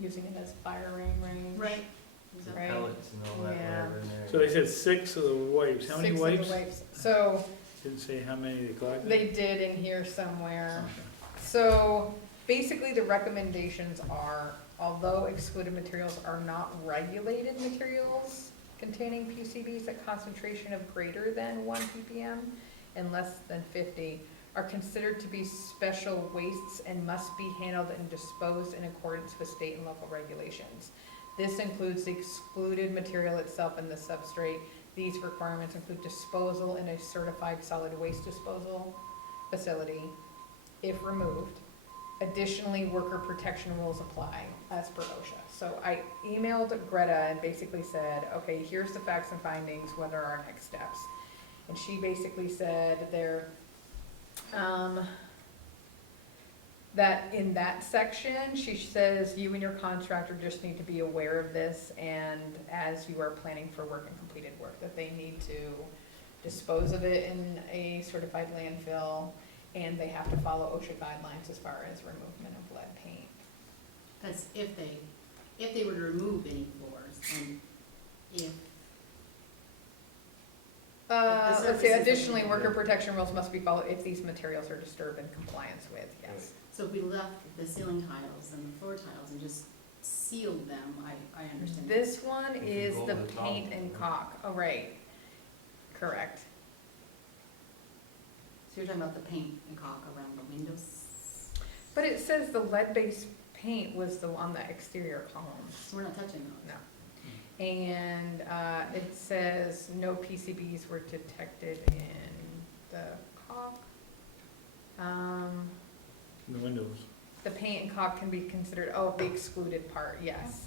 using it as firing range. Right. Right. Pellets and all that, Yeah. whatever in there. So they said 6 of the wipes. How many 6 of wipes? the wipes. So Didn't say how many they collected? they did in here somewhere. Okay. So basically the recommendations are, although excluded materials are not regulated materials containing PCBs at concentration of greater than 1 ppm and less than 50, are considered to be special wastes and must be handled and disposed in accordance with state and local regulations. This includes the excluded material itself and the substrate. These requirements include disposal in a certified solid waste disposal facility if removed. Additionally, worker protection rules apply as per OSHA. So I emailed Greta and basically said, okay, here's the facts and findings, what are our next steps? And she basically said that in that section, she says you and your contractor just need to be aware of this, and as you are planning for work and completed work, that they need to dispose of it in a certified landfill, and they have to follow OSHA guidelines as far as removal of lead paint. That's if they were to remove any floors, and if. Let's surface see, is additionally, okay. worker protection rules must be followed if these materials are disturbed in compliance with, yes. So if we left the ceiling tiles and the floor tiles and just sealed them, I understand. This one If you is go the over the top paint of and it. caulk, oh, right, correct. So you're talking about the paint and caulk around the windows? But it says the lead-based paint was the, on the exterior columns. So we're not touching those? No. And, it says no PCBs were detected in the caulk. In the windows. The paint and caulk can be considered, oh, the excluded part, yes.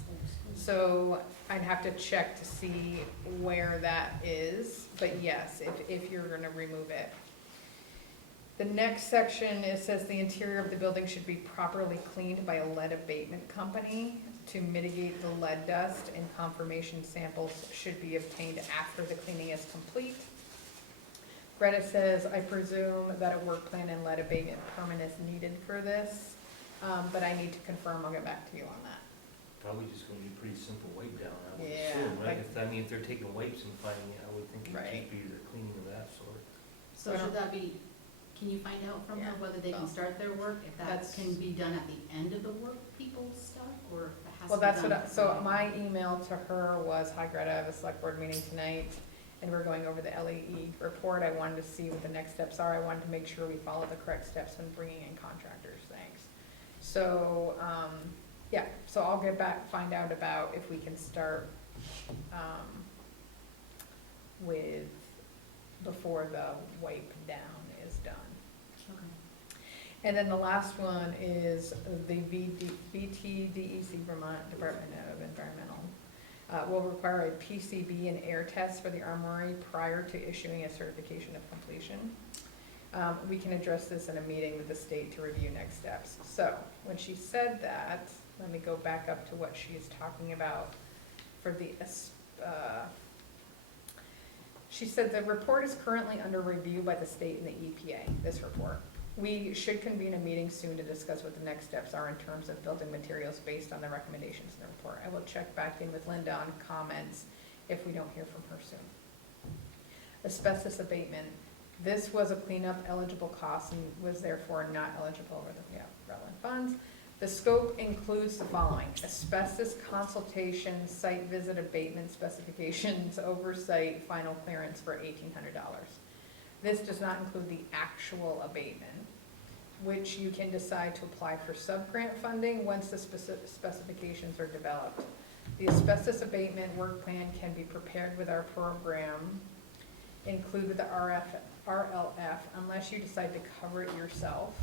So I'd have to check to see where that is, but yes, if you're gonna remove it. The next section, it says the interior of the building should be properly cleaned by a lead abatement company to mitigate the lead dust, and confirmation samples should be obtained after the cleaning is complete. Greta says, I presume that a work plan and lead abatement permit is needed for this, but I need to confirm, I'll get back to you on that. Probably just gonna be a pretty simple wipe down, I would Yeah, assume, right? like- If they're taking wipes and finding it, I would think it'd Right. just be the cleaning of that sort. So should that be, can you find out from her Yeah. whether they can start their work, if that That's- can be done at the end of the work people's stuff, or if it has to Well, be that's done? what, so my email to her was, hi Greta, I have a select board meeting tonight, and we're going over the LAE report. I wanted to see what the next steps are. I wanted to make sure we follow the correct steps when bringing in contractors, thanks. So, yeah, so I'll get back, find out about if we can start, with, before the wipe down is done. Okay. And then the last one is the VTDEC, Vermont Department of Environmental, will require a PCB and air test for the armory prior to issuing a certification of completion. We can address this in a meeting with the state to review next steps. So, when she said that, let me go back up to what she is talking about for the, she said the report is currently under review by the state and the EPA, this report. We should convene a meeting soon to discuss what the next steps are in terms of building materials based on the recommendations in the report. I will check back in with Linda on comments if we don't hear from her soon. Asbestos abatement. This was a cleanup eligible cost and was therefore not eligible for the relevant funds. The scope includes the following: asbestos consultation, site visit abatement specifications, oversight, final clearance for $1,800. This does not include the actual abatement, which you can decide to apply for sub-grant funding once the specifications are developed. The asbestos abatement work plan can be prepared with our program, include with the RLF, unless you decide to cover it yourself.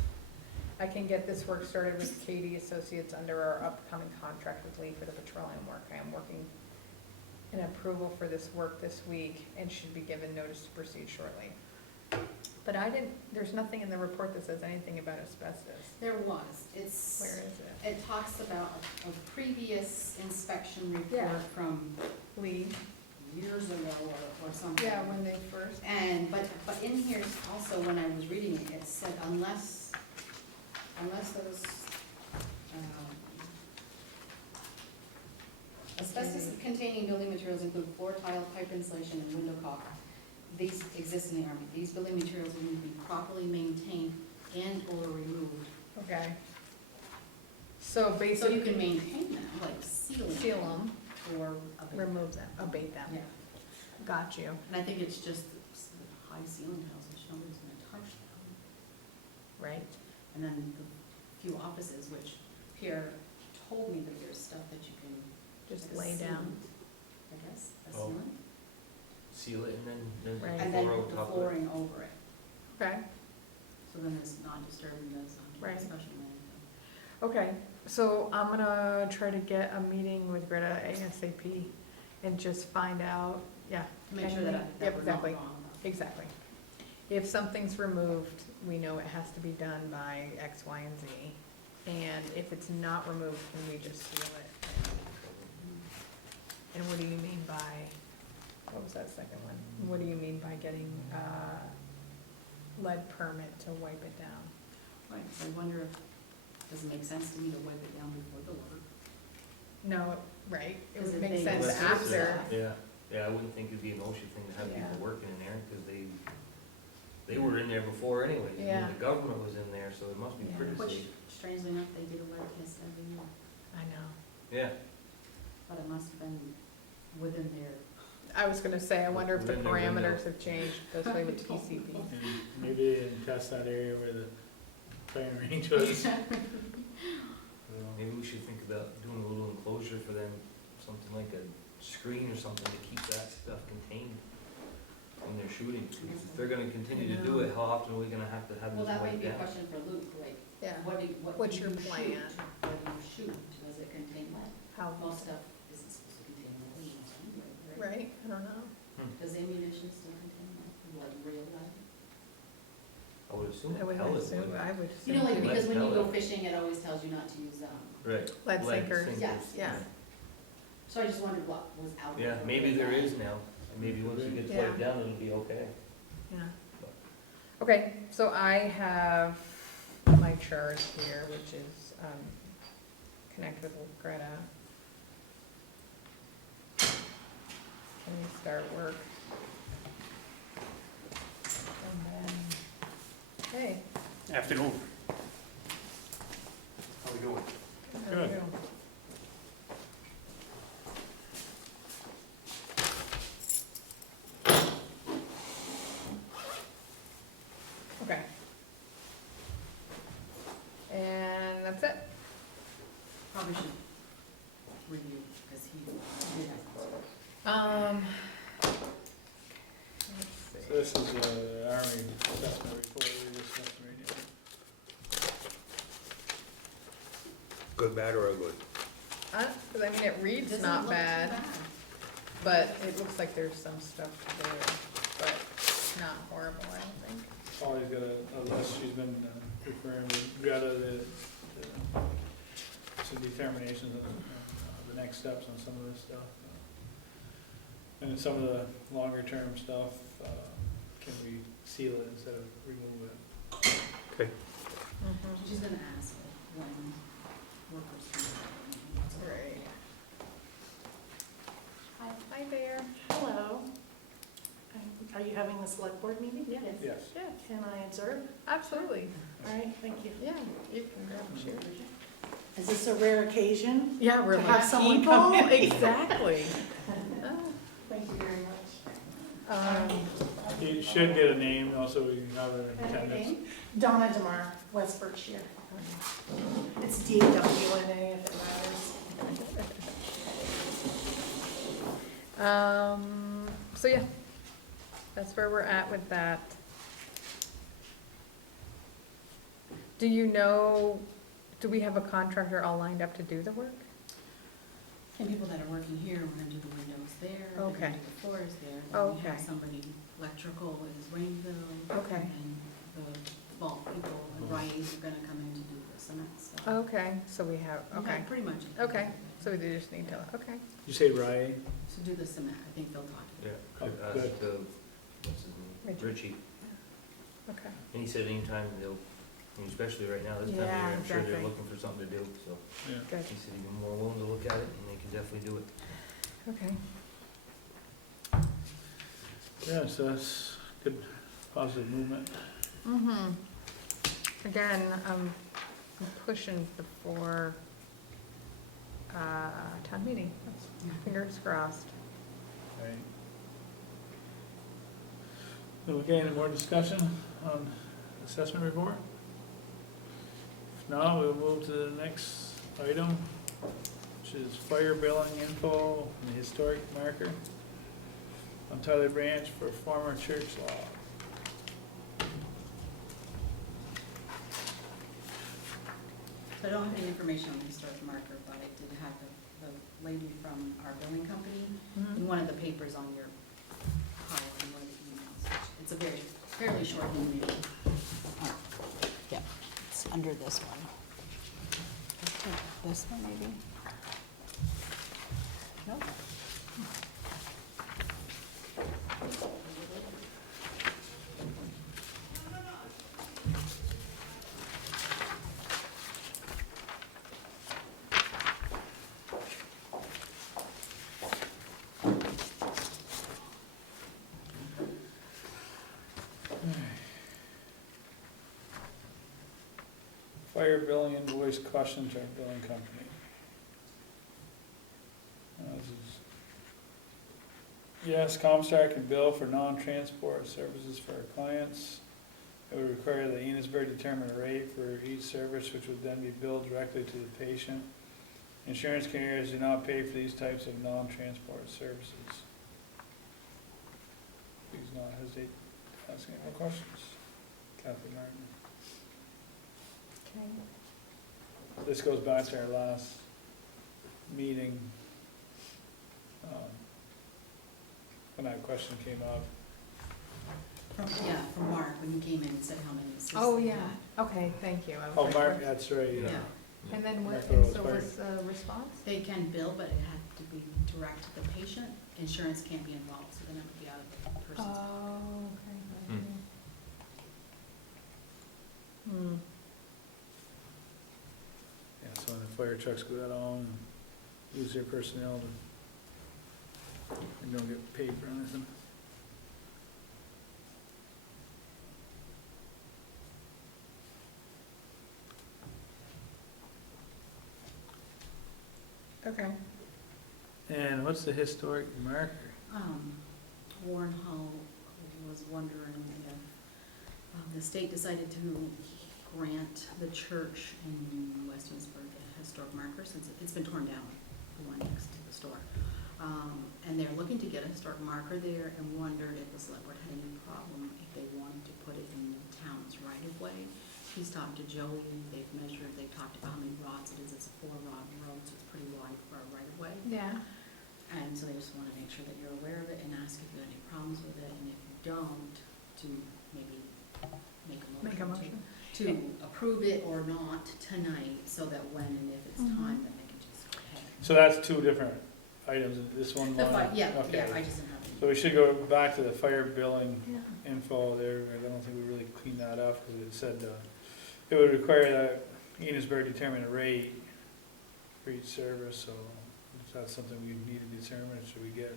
I can get this work started with Katie Associates under our upcoming contract with Lee for the petroleum work. I am working an approval for this work this week and should be given notice to proceed shortly. But there's nothing in the report that says anything about asbestos. There was, it's. Where is it? It talks about a previous inspection Yeah. report from Lee? years ago or something. Yeah, when they first. And, but in here also, when I was reading it, it said unless those, Asbestos-containing building materials include floor tile, pipe insulation, and window caulk. These exist in the Army. These building materials will need to be properly maintained and/or removed. Okay. So So basically. you can maintain them, like seal Seal them, or abate them. remove them, abate them. Yeah, Got you. and I think it's just the high ceiling tiles, which nobody's gonna touch them. Right. And then the few offices, which Pierre told me that there's stuff that you can. Just like a lay down. sealant, I guess, a Oh. sealant, Seal it and then Right. and the then floor on the top of it. flooring over it. Okay. So then it's not disturbing the Right. discussion or anything. Okay, so I'm gonna try to get a meeting with Greta ASAP and just find out, yeah. To make sure that Yep, that we're not exactly. wrong. Exactly. If something's removed, we know it has to be done by X, Y, and Z. And if it's not removed, can we just seal it? And what do you mean by, what was that second one? What do you mean by getting lead permit to wipe it down? Right, so I wonder if, does it make sense to me to wipe it down before the work? No, right, it Because would if make they- sense Well, that's just, after. Yeah, I wouldn't think it'd be an OSHA thing to have Yeah. people working in there, because they were in there before anyways. I mean, Yeah. The government was in there, so it must be Yeah. pretty Which, safe. strangely enough, they did a lead test every year, I know. Yeah, but it must have been within their. I was gonna say, I wonder if the Within their window. parameters have changed, especially with PCP. And maybe they didn't test that area where the firing range was. I don't know. maybe we should think about doing a little enclosure for them, something like a screen or something to keep that stuff contained when they're shooting. 'Cause if they're gonna continue to do it, how often are we gonna have to have Well, this that might wiped be a down? question for Luke, like, Yeah, what What's do your you plan? shoot? What do you shoot? Does it contain lead? how, Most stuff isn't supposed to contain lead anyway, right? right, I don't know. Does ammunition still contain lead, like real lead? I would assume I would pellets assume, would. I would You know, like, assume. because when you go pellet. fishing, it always tells you not to use, Right. Lead sinkers. Yes, Yeah. so I just wondered what was out there. Yeah, maybe there is now, and maybe once it gets Yeah. wiped down, it'll be okay. Yeah. Okay, so I have my chart here, which is, connect with Greta. Can we start work? And then, hey. Afternoon. How we doing? how are you? Good. Okay. And that's it. Probably should review, because he did have. Let's So this is the Army assessment report we're discussing right now. Good, bad, or ugly? Cause I mean, it reads Doesn't not look too bad, but it looks like there's some stuff to do, but not horrible, I don't think. Polly's got a list she's been referring with Greta, some determinations on the next steps on some of this stuff. And then some of the longer term stuff, can we seal it instead of remove it? Okay. She's gonna ask when workers can. Right. Hi. Hi there. Hello. Are you having the select board meeting? Yes. Yes. Yes, Can I observe? absolutely. All right, thank you. Yeah, you can grab a chair. Is this a rare occasion? Yeah, we're To have like someone people, come in. exactly. Thank you very much. You should get a name, also we can have it in attendance. Donna DeMar, West Berkshire. It's DWNA if it matters. So yeah, that's where we're at with that. Do you know, do we have a contractor all lined up to do the work? And people that are working here, we're gonna do the windows there, we're Okay. gonna do the floors there. Then we have Okay. somebody, electrical is Rainville. Okay. And the bulk people, and Ryan's are gonna come in to do the cement stuff. Okay, so we have, We have okay, pretty much. okay, so we just need to, okay. You say Rye? So do the cement, I think they'll talk to you. Yeah, Oh, could good. ask, what's his name? Richie. Richie. Okay. And he said anytime they'll, and especially right now, this time of Yeah, year, I'm sure they're exactly. looking for something to do, so. Yeah. Good. He said he'd be more willing to look at it, and they can definitely do it. Okay. Yeah, so that's good, positive movement. Mm-hmm. Again, I'm pushing before, town meeting. Fingers crossed. Right. Okay, any more discussion on assessment report? If not, we'll move to the next item, which is fire billing info and historic marker. Untitled branch for former church law. So I don't have any information on the historic marker, but I did have the lady from our billing company in one of the papers on your pile in one of the emails. It's a fairly short email. Yeah, it's under this one. Let's take this one maybe? Nope. Fire billing invoice caution to our billing company. This is- Yes, Comstar can bill for non-transport services for our clients. It would require the Enosburgh determine a rate for each service, which would then be billed directly to the patient. Insurance carriers do not pay for these types of non-transport services. Please not hesitate to ask any more questions. Kathy Martin. Okay. This goes back to our last meeting, when that question came up. From Mark, when you came in and said how many assists. Oh, you yeah. had. Okay, thank you. I was Oh, like, Mark, what- that's right, Yeah. yeah. And then what, That's what and it so was what's the response? They can bill, but it had to be direct to the patient. Insurance can't be involved, so then it would be out of the person's pocket. Oh, okay. Hmm. Hmm. Yeah, so when the fire trucks go out on, and use their personnel, and don't get paid for anything. Okay. And what's the historic marker? Warren Hull was wondering if the state decided to grant the church in West Enosburgh a historic marker since it's been torn down, the one next to the store. And they're looking to get a historic marker there and wondered if the select board had any problem if they wanted to put it in the town's right of way. He's talked to Joey, they've measured, they've talked about how many rods it is. It's a 4-rod road, so it's pretty wide for a right of way. Yeah. And so they just want to make sure that you're aware of it and ask if you have any problems with it, and if you don't, to maybe make a Make a motion motion. to approve it or not tonight, so that when and if it's Mhm. time, then they can just go ahead. So that's two different items, this one The line? fi- yeah, Okay. yeah, I just didn't have any. So we should go back to the fire billing Yeah. info there. I don't think we really cleaned that up, because it said, it would require that Enosburgh determine a rate for each service, so if that's something we need to determine, should we get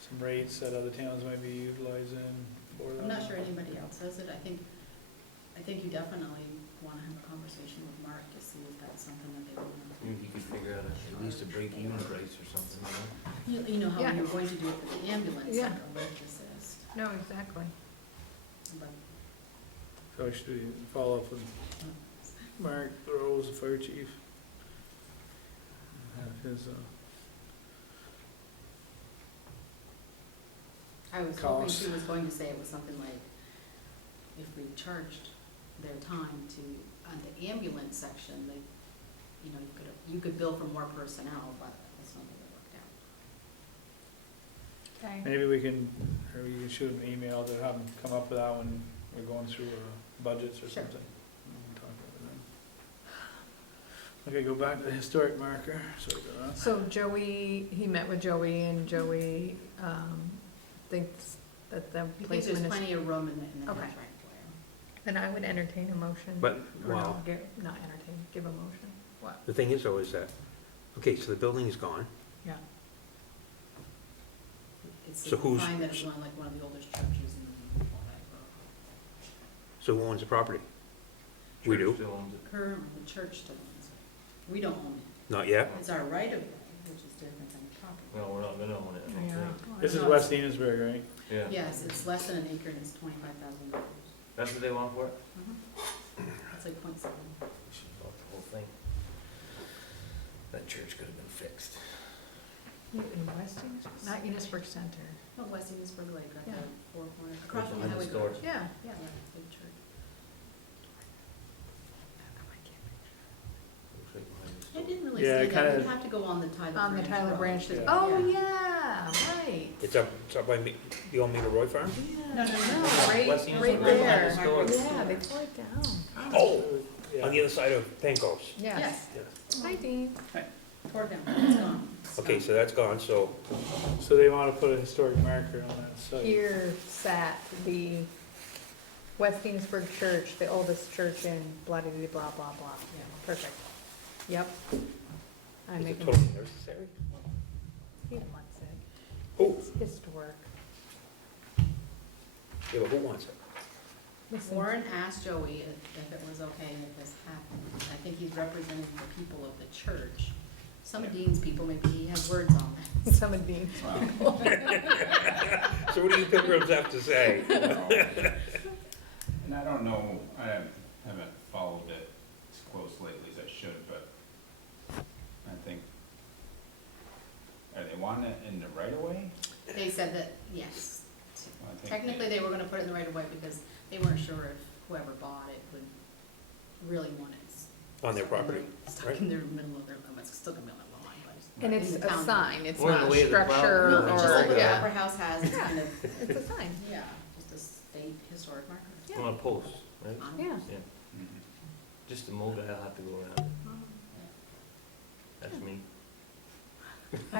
some rates that other towns might be utilizing for that? I'm not sure anybody else has it. I think you definitely want to have a conversation with Mark to see if that's something that they want to. Maybe you could figure out at least a break-even price or something, you know? You know how Yeah. you're going to do it for the ambulance, Yeah. like a lift assist, No, exactly. but So should we follow up with Mark Rose, the fire chief? Have his, I was hoping cost. she was going to say it was something like, if we charged their time to, on the ambulance section, they, you know, you could bill for more personnel, but that's not what it worked out. Okay. maybe we can, or you can shoot an email to have them come up with that when we're going through budgets or Sure. something. We can talk about it then. Okay, go back to the historic marker, sorry about that. So Joey, he met with Joey, and Joey, thinks that the I think there's placement is, plenty of room in the Okay. right way. then I would entertain a motion. But, Or wow, not entertain, give a motion. What? the thing is though, is that, okay, so the building is gone, Yeah. It's So who's- fine that it's one, like one of the oldest churches in whatever. So who owns the property? We do? Church still owns it. Currently, the church still owns it. We don't own it. Not yet? It's our right of way, which is different than the property. No, we're not gonna own it, I don't Yeah. think. This is No, West Enosburgh, right? Yeah. Yes, it's less than an acre and it's $25,000. That's what they want for it? It's like .7. We should bought the whole thing. That church could have been fixed. In West Enosburg? Not Enosburg Center. No, West Enosburg Lake, at Yeah. the four corners, across from the Behind the highway store. garage. Yeah. Yeah, big church. Looks right behind the I store. didn't really Yeah, see it that, kinda- you'd have to go on the Tyler Branch On the Tyler Road. Branch. Yeah. Oh, yeah, right. It's up by the old Meter Roy farm? No, No, no. right, West Enosburg, right right behind there. the store. Yeah, they tore it down. Oh, Yeah. on the other side of Panko's. Yes. Yes, Hi, Dean. tore it down, it's gone. It's Okay, gone. so that's gone, so So they wanna put a historic marker on that site. Here sat the West Enosburg Church, the oldest church in blah, blah, blah, blah, blah. Yeah. Perfect. Yep. I is make it a, totally necessary? he wants it. Who? It's historic. Yeah, but who wants it? Listen, Warren asked Joey if it was okay if this happened. I think he's representing the people of the church. Some of Dean's people, maybe he has words on that. some of Dean's people. So what do you pilgrims have to say? And I don't know, I haven't followed it as close lately as I should, but I think, are they wanting it in the right of way? They said that, yes. Well, I think Technically, they were gonna put it in the right of way because they weren't sure if whoever bought it would really want it. On their property, Stuck right? in their middle of their, it's still gonna be on their lawn, but. And in it's the a town. sign, it's Or in not the way a of the crowd. structure No, just like or, what the yeah. Opera House has, it's Yeah. kind of, It's a sign. yeah, just a state historic marker. Yeah. On a post, right? On Yeah. Yeah, Mhm. just the mold that'll have to go around. Mhm. That's me. So you're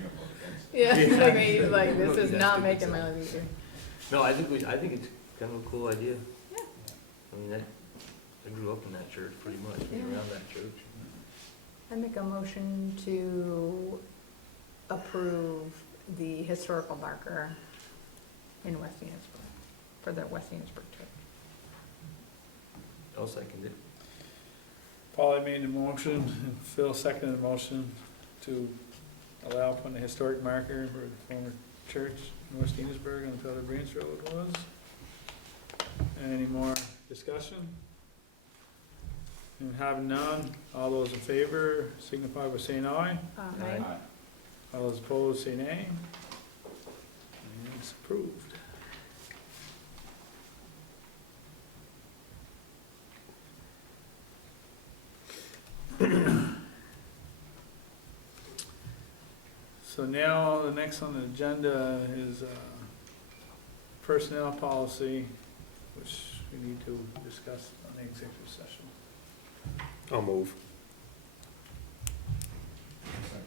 gonna vote against it? Yeah, like, he's like, this Yeah. is not making my life easier. No, I think it's kind of a cool idea. Yeah. I mean, I grew up in that church pretty much, being Yeah. around that church. I make a motion to approve the historical marker in West Enosburg, for the West Enosburg Church. I'll second it. Polly made the motion, and Phil seconded the motion to allow putting a historic marker for the former church in West Enosburg on Tyler Branch Road was. Any more discussion? And having none, all those in favor signify by saying aye. Aye. Aye. All those opposed say nay. And it's approved. So now, the next on the agenda is personnel policy, which we need to discuss on the executive session. I'll move. Second.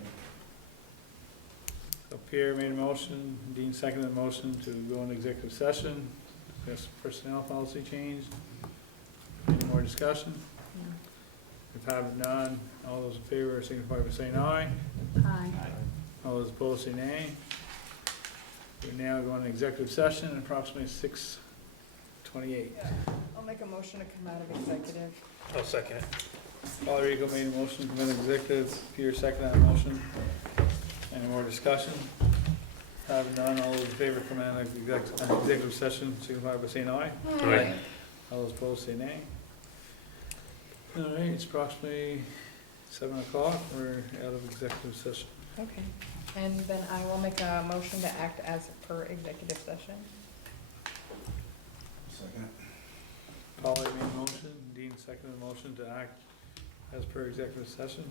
So Pierre made a motion, Dean seconded the motion to go into executive session, discuss personnel policy change. Any more discussion? If having none, all those in favor signify by saying aye. Aye. All those opposed say nay. We're now going to executive session at approximately 6:28. I'll make a motion to come out of executive. I'll second it. Paul Rico made a motion to come in executive, Peter seconded that motion. Any more discussion? Having none, all those in favor come out of executive session, signify by saying aye. Aye. All those opposed say nay. All right, it's approximately 7 o'clock, we're out of executive session. Okay, and then I will make a motion to act as per executive session. Second. Polly made a motion, Dean seconded the motion to act as per executive session,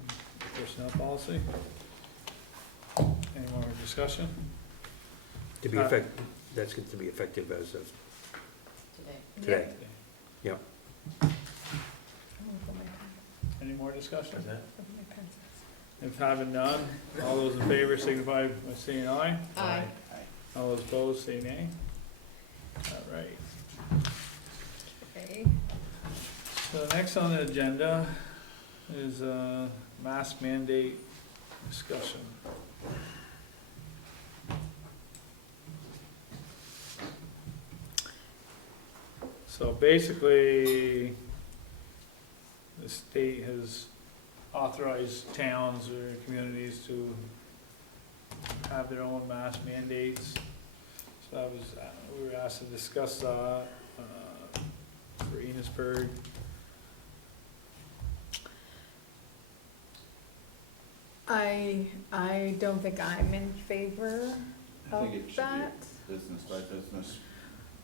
personnel policy. Any more discussion? To be effective, that's going to be effective as of Today. today. Yep. Any more discussion? What's that? If having none, all those in favor signify by saying aye. Aye. All those opposed say nay. All right. Okay. So next on the agenda is mask mandate discussion. So basically, the state has authorized towns or communities to have their own mask mandates. So that was, we were asked to discuss that, for Enosburgh. I don't think I'm in favor I of think it should that. be business by business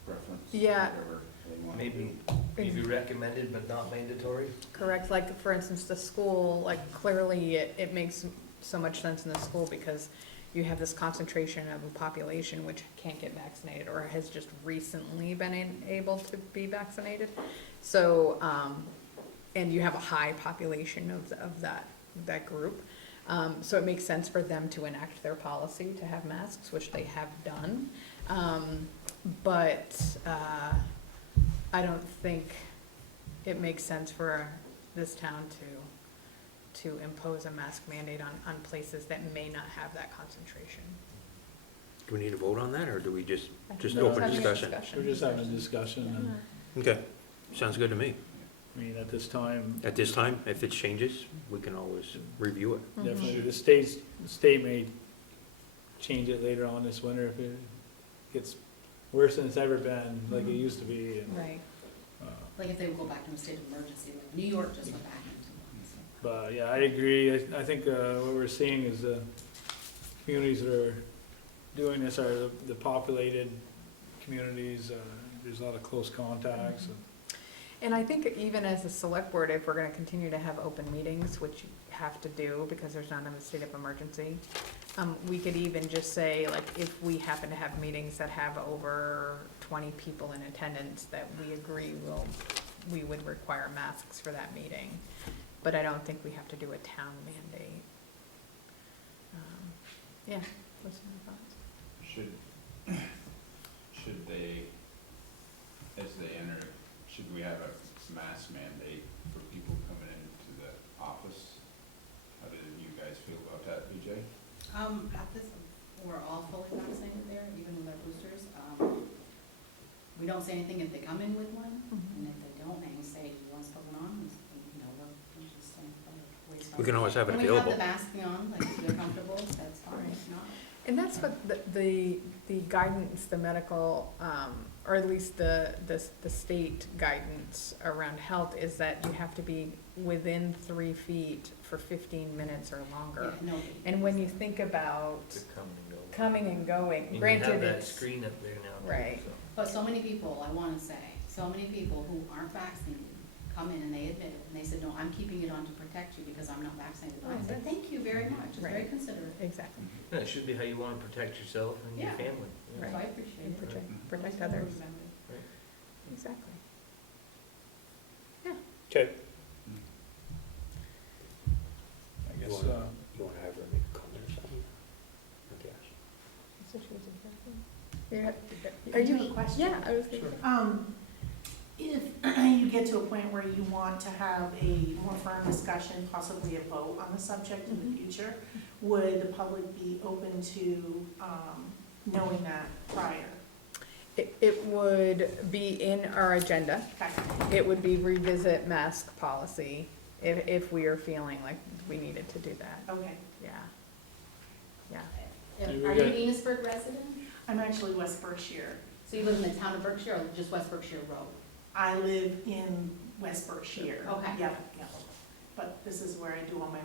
preference. Yeah. Whatever they want to Maybe, do. maybe recommended but not mandatory. Correct, like, for instance, the school, like, clearly it makes so much sense in the school because you have this concentration of a population which can't get vaccinated or has just recently been able to be vaccinated. So, and you have a high population of that group. So it makes sense for them to enact their policy to have masks, which they have done. But I don't think it makes sense for this town to impose a mask mandate on places that may not have that concentration. Do we need to vote on that, or do we just Just No. open having a discussion? We're just having a discussion, and, Okay, sounds good to me. I mean, at this time, At this time, if it changes, we can always review it. Mhm. definitely, the state may change it later on this winter if it gets worse than it's ever been, like it used to be, and, Right, Like if they would go back to a state of emergency, like New York just went back into one, so. but, yeah, I agree, I think, what we're seeing is the communities that are doing this are the populated communities, there's a lot of close contacts, and I think even as a select board, if we're gonna continue to have open meetings, which you have to do because there's not a state of emergency, we could even just say, like, if we happen to have meetings that have over 20 people in attendance, that we agree we would require masks for that meeting. But I don't think we have to do a town mandate. Yeah, what's your thoughts? Should they, as they enter, should we have a mask mandate for people coming into the office? How do you guys feel about that, BJ? At this, we're all fully vaccinated there, even with our boosters. We don't say anything if they come in with one, and if they don't, and say, do you want us to put one on? You know, we're just saying, waste We can always have it When we have available. the masking on, like, if they're comfortable, that's fine, if not. And that's what the guidance, the medical, or at least the state guidance around health is that you have to be within 3 feet for 15 minutes or longer. Yeah, no. And when you think about To come and go. coming and going, And you granted have that it's, screen up there now. too, Right. so. But so many people, I wanna say, so many people who aren't vaccinated come in and they admit it, and they said, no, I'm keeping it on to protect you because I'm not vaccinated. And I said, thank you very much, it's very Right. considerate. exactly, Yeah, it should be how you wanna protect yourself and your Yeah. family. yeah. Right. So I appreciate and it. protect others, exactly. okay. Mm. I You guess, wanna- You wanna have her make a comment or something? Okay. So she was interested. Yeah. I do have a question. Yeah, I was Sure. thinking. If you get to a point where you want to have a more firm discussion, possibly a vote on the subject in the future, would the public be open to knowing that prior? It would be in our agenda. Okay. It would be revisit mask policy if we are feeling like we needed to do that, Okay. yeah. Yeah, Are Maybe you we an got- Enosburgh resident? I'm actually West Berkshire. So you live in the town of Berkshire or just West Berkshire Road? I live in West Berkshire. Okay. Yep, yep. But this is where I do all my,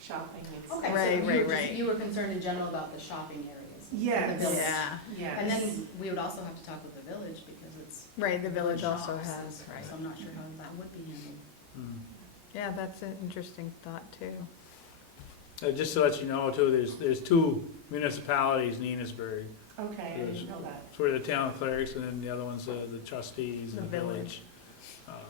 shopping and stuff. Okay, so Right, you were right, just- right. You were concerned in general about the shopping areas? in the Yes. village. yeah, Yes. And then we would also have to talk with the village because it's. right, the village also shops, has, so right. I'm not sure how that would be handled. Hmm. Yeah, that's an interesting thought too. Just to let you know too, there's two municipalities in Enosburgh. Okay, I didn't know that. It's where the town clerks, and then the other one's the trustees The and the village. village.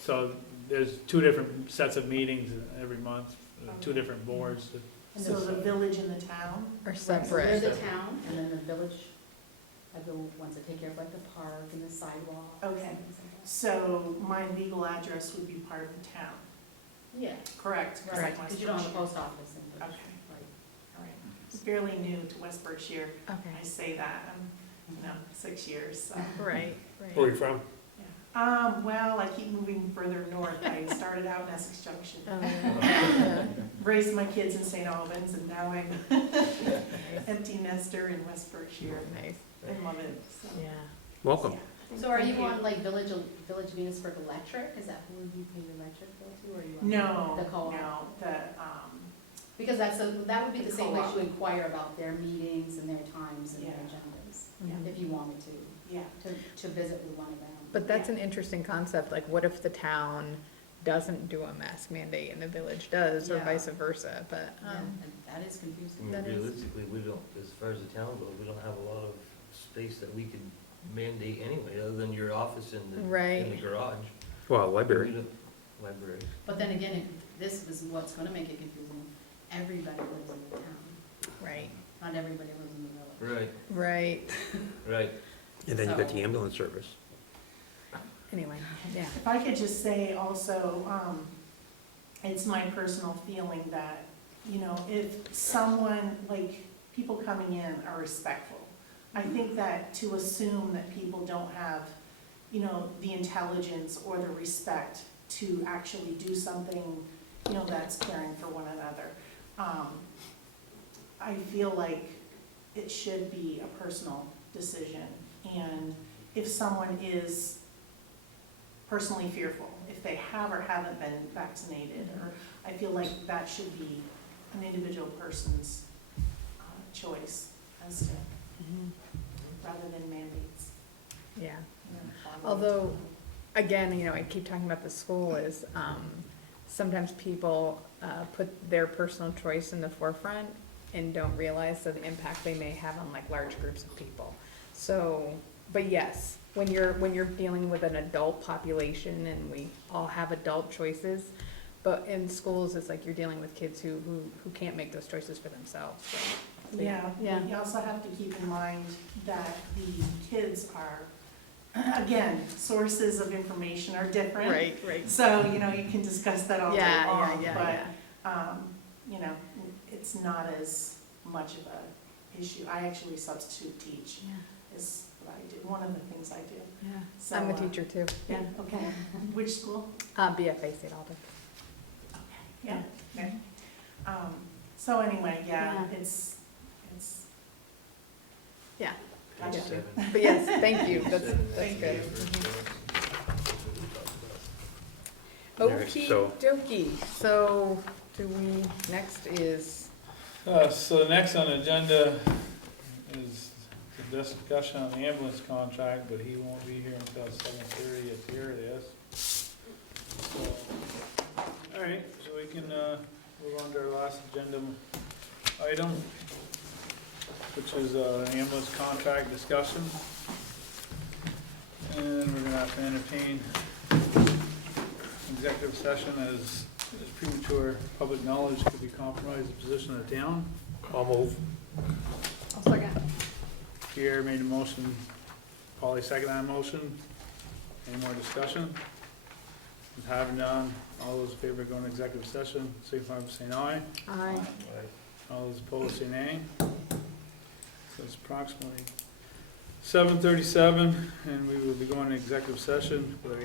So there's two different sets of meetings every month, two Okay. different boards. And So there's- the village and the town? Or So we're separate, the town, and then the village are the ones that take care of like the park and the sidewalks. and Okay. things like that. So my legal address would be part of the town, Yeah, correct? 'Cause I'm right, West because you don't have a Berkshire. post office in Berkshire, Okay. right. All right. It's fairly new to West Berkshire. okay, I say that, I'm, 6 years, so. right, Where are you from? Well, I keep moving further north. I started out in Essex Junction. Oh, yeah. Raised my kids in St. Albans, and now I'm empty nester in West Berkshire. Nice, I love it, so. yeah. Welcome. Yeah. So are Thank you on like Village Venusburg Electric? Is that who you pay your electric bill to, or are you on? No, The co-op? no, Because that would be The the same way co-op. to inquire about their meetings and their times and their Yeah. agendas, Mhm. if you wanted yeah. to visit with one of them. But that's an interesting concept, like what if the town doesn't do a mask mandate and the village does, or Yeah. vice versa, but, Yeah, and that is I confusing. mean, That is- realistically, we don't, as far as the town goes, we don't have a lot of space that we could mandate anyway, other than your office in the Right. garage. Well, We library. don't- Library. But then again, this is what's gonna make it confusing. Everybody lives in the town. right, Not everybody lives in the village. Right, right, right. And then you got the So- ambulance service. anyway, yeah. If I could just say also, it's my personal feeling that, you know, if someone, like, people coming in are respectful, I think that to assume that people don't have, you know, the intelligence or the respect to actually do something, you know, that's caring for one another, I feel like it should be a personal decision. And if someone is personally fearful, if they have or haven't been vaccinated, or I feel like that should be an individual person's choice as to, rather than mandates. Yeah, you know, although, again, you know, I keep talking about the school is, sometimes people, put their personal choice in the forefront and don't realize the impact they may have on like large groups of people. So, but yes, when you're dealing with an adult population and we all have adult choices, but in schools, it's like you're dealing with kids who can't make those choices for themselves, so. Yeah, Yeah. you also have to keep in mind that the kids are, again, sources of information are different. Right. So, you know, you can discuss that all day Yeah, long, yeah. but, you know, it's not as much of a issue. I actually substitute teach, is what I do, one of the things I do. Yeah, So, I'm a teacher too. Yeah, okay. Which school? BFA St. Albans. Yeah, okay. So anyway, yeah, Yeah. it's, Yeah, gotcha. Seven. but yes, thank you, that's Thank good. Alright, Okey so- dokey, so next is, So the next on the agenda is the discussion on the ambulance contract, but he won't be here until 7:30 at the earliest. So, all right, so we can move on to our last agenda item, which is ambulance contract discussion. And we're gonna have to entertain executive session as premature public knowledge could be compromised the position of the town. I'll move. I'll second. Pierre made a motion, Polly seconded that motion. Any more discussion? If having none, all those in favor of going to executive session, signify by saying aye. Aye. All those opposed say nay. So it's approximately 7:37, and we will be going to executive session with our